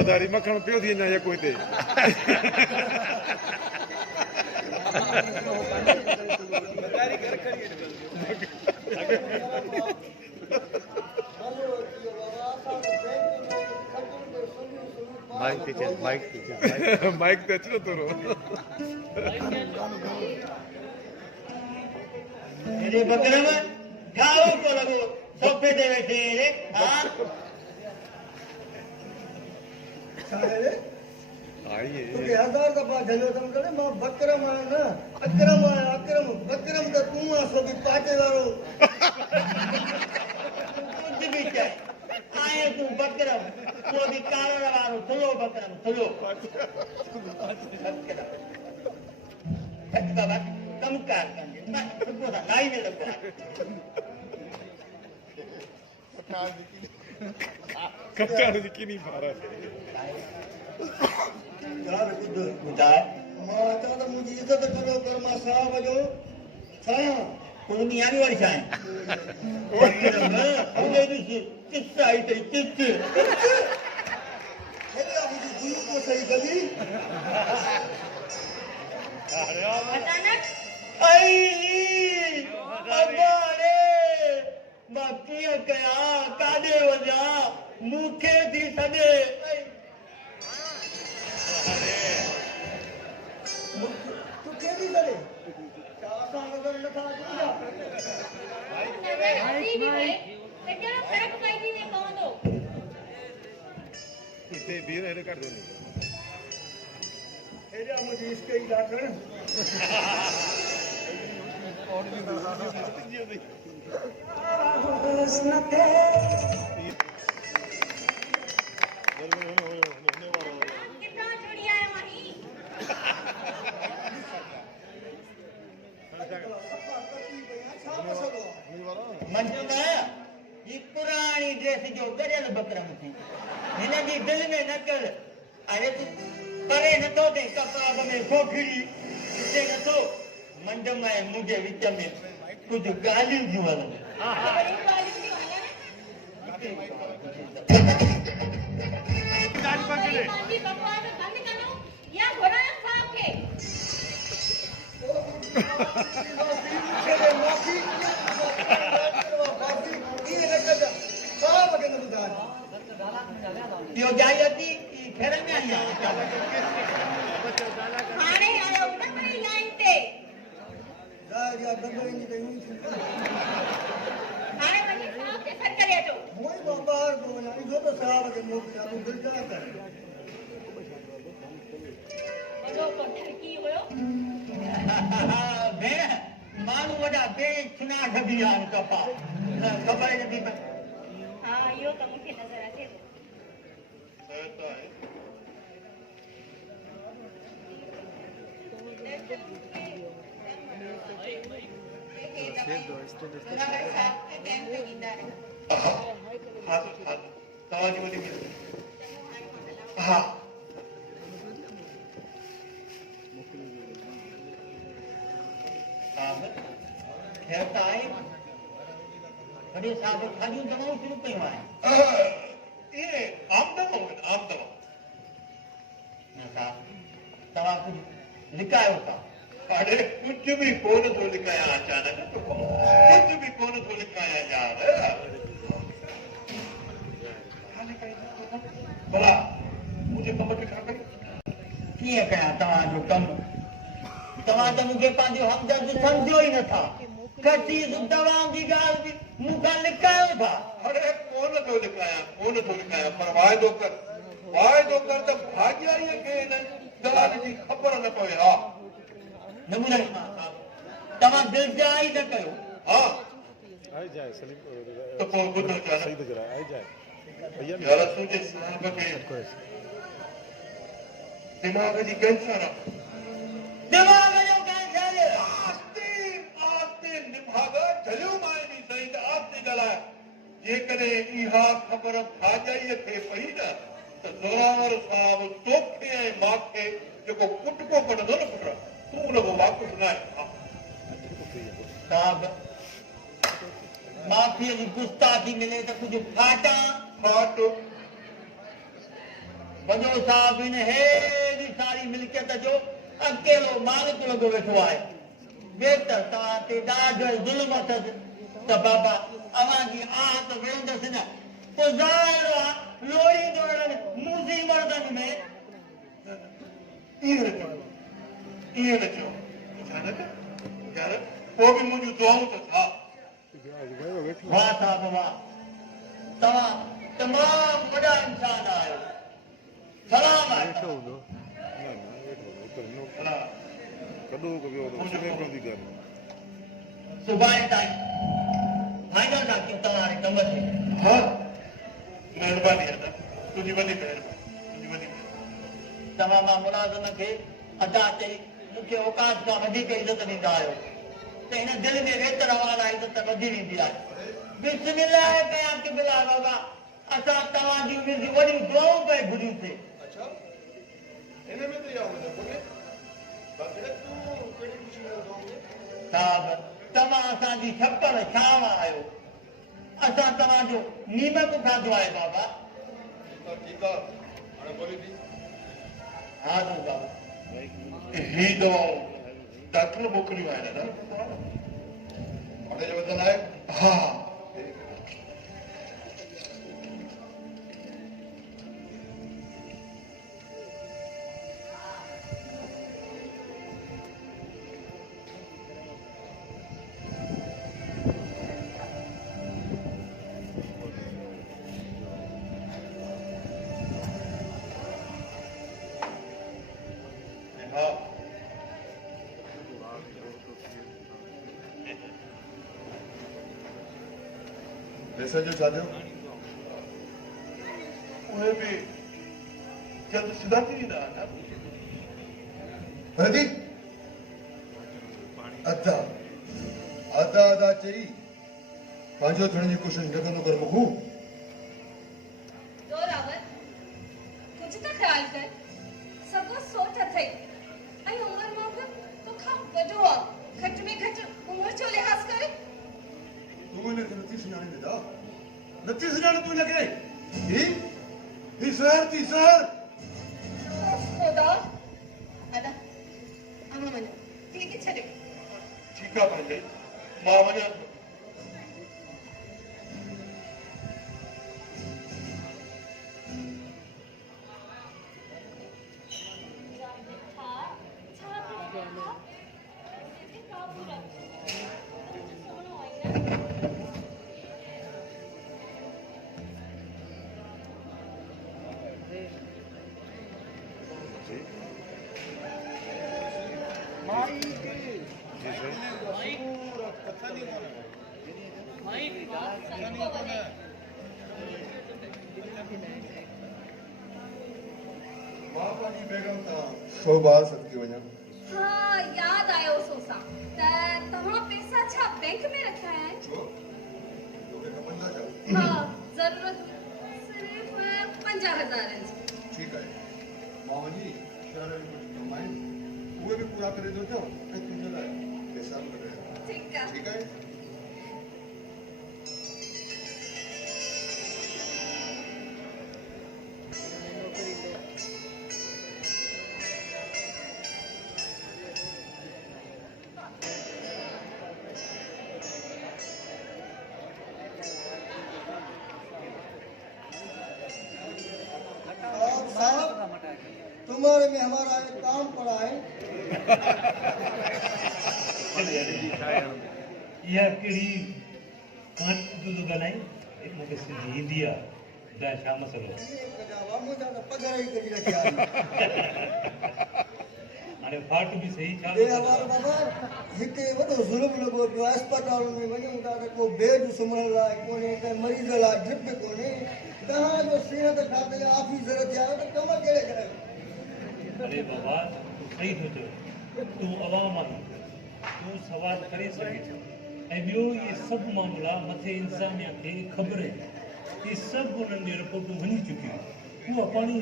मदारी मखण पियो थी अञा यको हिते माइक ते अच न तोरो मेरे बकरम खाओ को लगो सोफे दे बैठे रे हां आइए तो के हजार दफा झलो तुम करे मां बकरम आया ना अकरम आया अकरम बकरम तो तू आ सो भी पाटे वालो कुछ भी चाहे आए तू बकरम तो भी कारो वालो थलो बकरम थलो सच बाबा कम कार कंजे मैं सबको लाई में लगो कच्चा की नहीं मारा यार कुछ बुझाए मां ता तो मुझे इज्जत करो कर मा साहब जो छाया कोई नहीं आने वाली चाहे बकरम हमने भी किस्सा आई तेरी किस्से हेला मुझे गुरु को सही गली अचानक आई अबारे बाकी कया कादे वजा मुखे दी सदे तू केडी करे आसा नजर न था गुजा इते बीर हेरे कर दो हेला मुझे इसके इलाकन मंजू ना ये पुरानी ड्रेस जो गजल बकरम थे हिन जी दिल में न कर अरे तू परे न तो दे कपाब में खोखड़ी इते न तो मंजम है मुझे विच में कुछ गालियूं जूं हलन यो जायती फेर में आई हाणे आयो न कोई लाइन ते या दबो इन ते हाणे वञी साहब ते सर करे अचो मोई बाबार को ना जो तो साहब के मुख जा तू दिल जा कर वॾो पत्थर की हुयो भेण माण्हू वॾा बेचुनाह बि आहिनि कपा ख़बर नथी पए हा इहो त मूंखे नज़र अचे थो हाँ खैर त आहे वॾे साहिब खालियूं दवाऊं शुरू कयूं आहिनि ये आम दवा आम दवा तव्हां कुझु लिकायो था अरे कुछ भी कौन थो लिखाया अचानक कुछ भी कौन थो लिखाया यार भला मुझे कम लिखा कर कीअं कयां तव्हांजो कमु तव्हां त मूंखे पंहिंजो हमदर्द सम्झो ई नथा कचीस दवाउनि जी ॻाल्हि बि मूंखां लिकायो था अरे कौन थो लिखाया पर वाइदो कर त भाॼाईअ खे हिन ॻाल्हि जी ख़बर न पवे हा नमूने तव्हां दिलि जाए ई न कयो हा आई जाए सलीम तो पोइ ॿुधो सही तो जरा आई जाए भैया यार तुंहिंजे साहिब खे दिमाग़ जी कैंसर आहे दिमाग़ जो कैंसर आस्ते निभाग झलियो माए नी सही त आस्ते ॻाल्हाए जेकॾहिं इहा ख़बर भाॼाईअ खे पई न त ज़ोरावर साहिब तोखे ऐं मूंखे जेको कुटको कढंदो न पुट तूं उनखां वाक़ुफ़ु न आहे साहब माफ़ीअ जी गुस्ताखी मिले त कुझु फाटा फाट वॾो साहिब हिन हेॾी सारी मिल्कियत जो अकेलो मालिक लॻो वेठो आहे बेहतर तव्हां ते ॾाढो ज़ुल्म अथसि त बाबा अव्हां जी आहत वेंदसि न पोइ ज़ाहिर आहे लोड़ी दौड़नि मूज़ी मर्दनि में ईअं न चओ अचानक यार पोइ बि मुंहिंजूं दुआऊं त था वाह साहिब वाह तव्हां तमामु वॾा इंसान आहियो सलाम आहे वेठो हूंदो न वेठो हूंदो उतर नो कॾो वियो सुबुह पवंदी घर सुभाणे ताईं फाइनल था कयूं तव्हां कम ते हा महिरबानी अदा तुंहिंजी वॾी महिरबानी तव्हां मां मुलाज़िम खे अदा चई मूंखे औकात खां वधीक इज़त ॾींदा आहियो त हिन दिलि में वेतर वारा इज़त वधी वेंदी आहे बिस्मिल्लाह कयां की बिला बाबा असां तव्हांजी वॾी दुआऊं पई घुरियूंसीं अच्छा हिन में त इहा वजह कोन्हे बाक़ी तूं कहिड़ी ख़ुशी में रहंदो साहब तव्हां असांजी छप्पड़ छांव आहियो असां तव्हांजो नीमक खाधो आहे बाबा ठीकु आहे हाणे बोली थी हा तो बाबा ही दवाऊं डॉक्टर मोकिलियूं आहिनि दादा हाणे जो वचन आहे हा हा पैसे जो छा थियो उहे बि जल्द सिधा थी वेंदा हरदी अदा अदा अदा चई पंहिंजो थियण जी कोशिशि न कंदो कर मूंखूं जोरावर कुछ तो ख्याल कर सगो सोच अथई ऐं उमर मां बि तोखां वॾो आहे घटि में घटि उमिरि जो लिहाज़ करे तूं हिनखे नथी सुञाणे वेंदा नथी सुञाणे तूं हिनखे ही सहर थी सहर खुदा अदा अमा वञो थी के छॾे ठीकु आहे पंहिंजे मां वञा थो मां पंहिंजी बेगम तां शोबाज़ सदके वञा हाँ याद आयो सोसा त तव्हां पैसा छा बैंक में रखिया आहिनि छो तोखे खपंदा छा हाँ ज़रूरत सिर्फ़ 50,000 जी ठीकु आहे मां वञी शहर में कुझु कम आहिनि उहे बि पूरा करे थो अचां ऐं तुंहिंजे लाइ पैसा बि कढायां ठीकु आहे ठीकु आहे साहब तुम्हारे में हमारा एक काम पड़ा है इहा कहिड़ी कांट तूं थो ॻाल्हाईं मूंखे सिंधी ईंदी आहे ॿुधाए छा मसइलो मुंहिंजा त पघर ई कढी रखिया आहिनि हाणे फाट बि सही छा बेहवाल बाबा हिते वॾो ज़ुल्म लॻो पियो आहे अस्पताल में वञूं था त को बेड सुम्हण लाइ कोन्हे कंहिं मरीज़ लाइ ड्रिप कोन्हे तव्हांजो सिहत खाते जा ऑफिसर थिया आहियो त कम कहिड़े करायो अरे बाबा तूं सही थो चओ तूं अवाम आहीं तूं सवाल करे सघे थो ऐं ॿियो इहे सभु मामला मथे इंतिज़ामिया खे ख़बर आहिनि इहे सभु उन्हनि जी रिपोर्टूं वञी चुकियूं उहा पाणी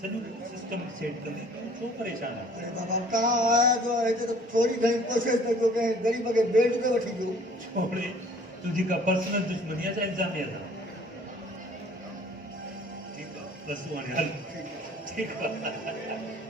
सॼो सिस्टम सेट कंदी तूं छो परेशान आहे अरे बाबा तव्हां आया जो हिते त थोरी घणी कोशिशि त कयो कंहिं ग़रीब खे बेड ते वठी ॾियो छोड़े तूं जेका पर्सनल दुश्मनी आहे छा इंतिज़ामिया सां ठीकु आहे बस तूं हाणे हल ठीकु आहे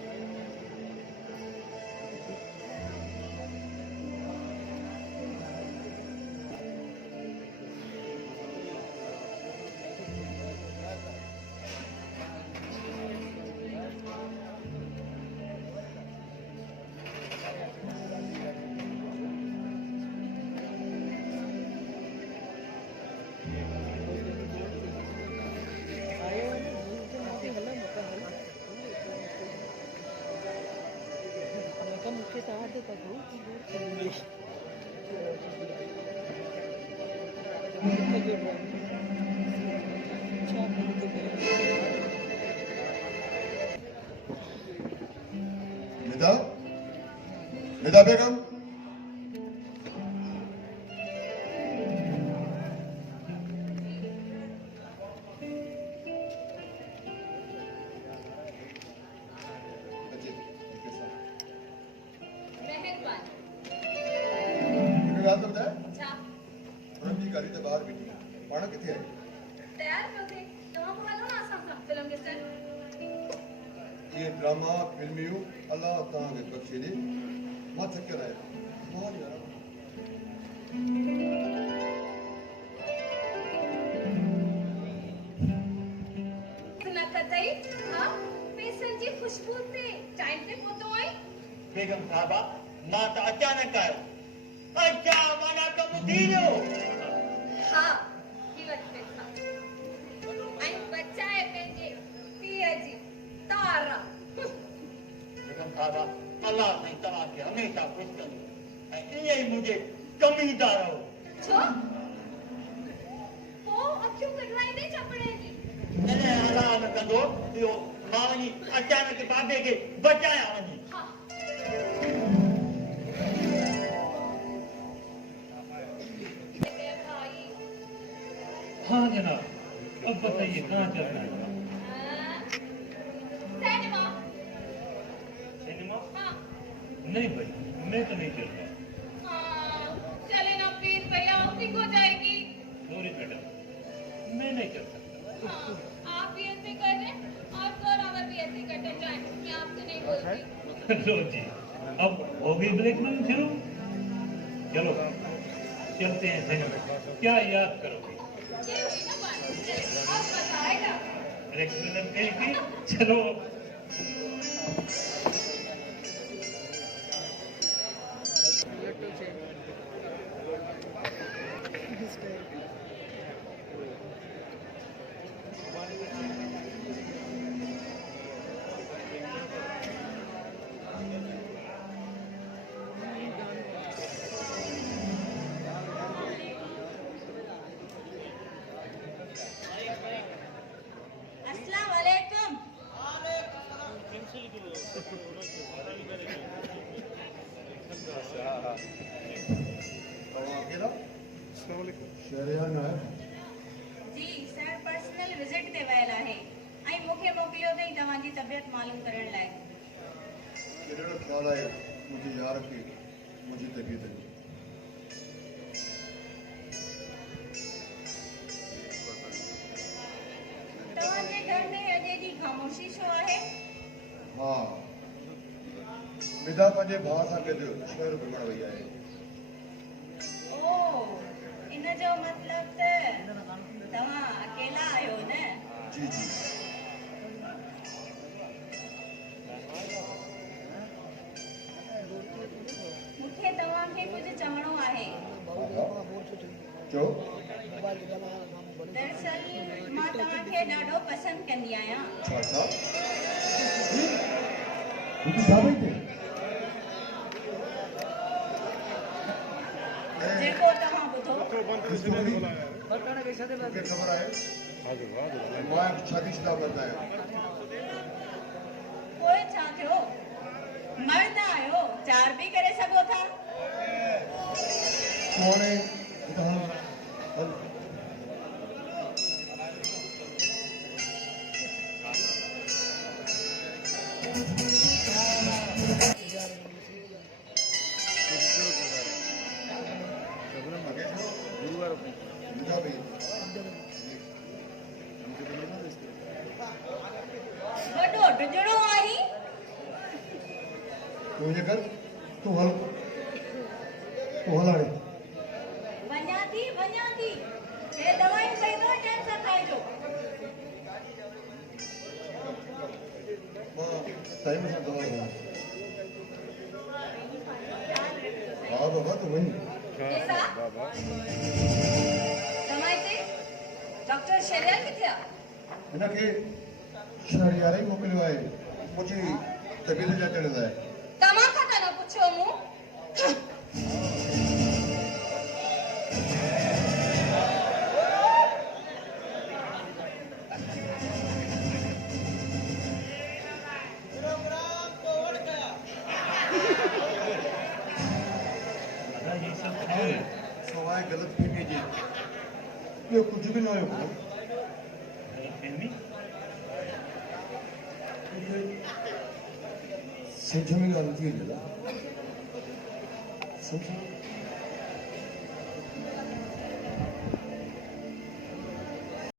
निदा निदा बेगम बाहर बैठी पाना किथे है तैयार हो थे तमाम को हलो ना असां फिल्म के सेट ये ड्रामा फिल्मियूं अल्लाह तां के बख्शे दे मां थके रहे बहुत यार ना कतई हां पैसन जी खुशबू से टाइम पे पहुंचो आई बेगम साहबा मां तो अचानक आयो अच्छा माना कम थीयो हाँ ही वक्त पे था आई बच्चा है पेंजे पिया जी तारा बेगम साहबा अल्लाह ने तवा के हमेशा खुश करो ये ही मुझे कमीदार हो छो वो अक्यों कटवाई दे चपड़े जी ने अल्लाह न कंदो यो मावनी अचानक बाबे के बचाया वनी हाँ हाँ जनाब अब बताइए कहाँ चलना है सिनेमा सिनेमा हाँ नहीं भाई मैं तो नहीं चल रहा हाँ चले ना प्लीज भैया उसी को जाएगी सॉरी मैडम मैं नहीं चल सकता हाँ आप भी ऐसे कर रहे और सर अगर भी ऐसे करते जाए मैं आपसे नहीं बोलती लो जी अब हो गई ब्रेकमैन शुरू चलो चलते हैं सिनेमा क्या याद करोगे ये हुई ना बात अब बताएगा ब्रेकमैन कही थी चलो अस्सलाम वालेकुम अकेला अस्सलाम वालेकुम शहरियार ना जी सर पर्सनल विजिट ते वयल आहे ऐं मूंखे मोकिलियो अथई तव्हांजी तबियत मालूम करण लाइ केड़ो ख्याल है मुझे यार की मुझे तबीयत है तव्हांजे घर में अॼु जी ख़ामोशी छो आहे हाँ मिदा पंहिंजे भाउ सां गॾु शहर घुमण वई आहे ओ इन जो मतिलब त तव्हां अकेला आहियो न जी जी मूंखे तव्हांखे कुझु चवणो आहे चओ दरअसल मां तव्हांखे ॾाढो पसंदि कंदी आहियां छा छा मुझे जावे थे जेको तव्हां ॿुधो मुझे खबर है मैं शादीशुदा मर्द आहियां पोइ छा थियो मर्द आहियो चार बि करे सघो था कौन है गुरुवार वञिणो आहे तूं ईअं कर तूं हल हाणे वञा थी हे दवायूं पई अथव टाइम सां खाइजो मां टाइम सां दवा खां हा बाबा तूं वञ ॾिसा तव्हां हिते डॉक्टर शैलिया किथे आहे हिनखे शहरियारे ई मोकिलियो आहे मुंहिंजी तबियत जाचण लाइ तव्हां खां त न पुछियो मूं दादा ये सब खाओ सवाइ ग़लतफ़हमी जी ॿियो कुझु बि न हुयो गलतफहमी सिंध में ॻाल्हि थी वई दादा सम्झो